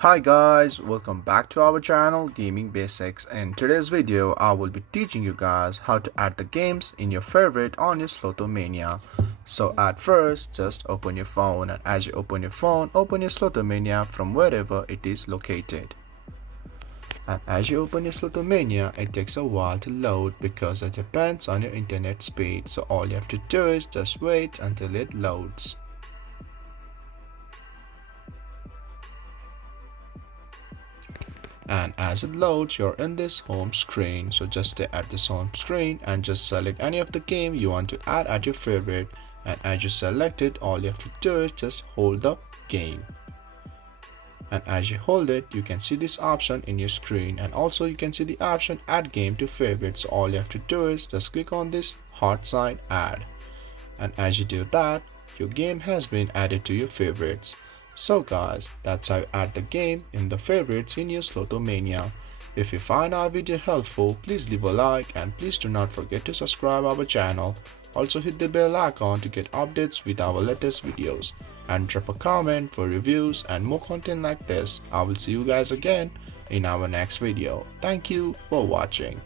Hi guys, welcome back to our channel Gaming Basics. In today's video, I will be teaching you guys how to add the games in your favorite on your Slotomania. So at first, just open your phone, and as you open your phone, open your Slotomania from wherever it is located. And as you open your Slotomania, it takes a while to load because it depends on your internet speed. So all you have to do is just wait until it loads. And as it loads, you're in this home screen. So just stay at this home screen and just select any of the game you want to add at your favorite. And as you select it, all you have to do is just hold the game. And as you hold it, you can see this option in your screen, and also you can see the option add game to favorites. So all you have to do is just click on this heart sign add. And as you do that, your game has been added to your favorites. So guys, that's how you add the game in the favorites in your Slotomania. If you find our video helpful, please leave a like and please do not forget to subscribe our channel. Also hit the bell icon to get updates with our latest videos. And drop a comment for reviews and more content like this. I will see you guys again in our next video. Thank you for watching.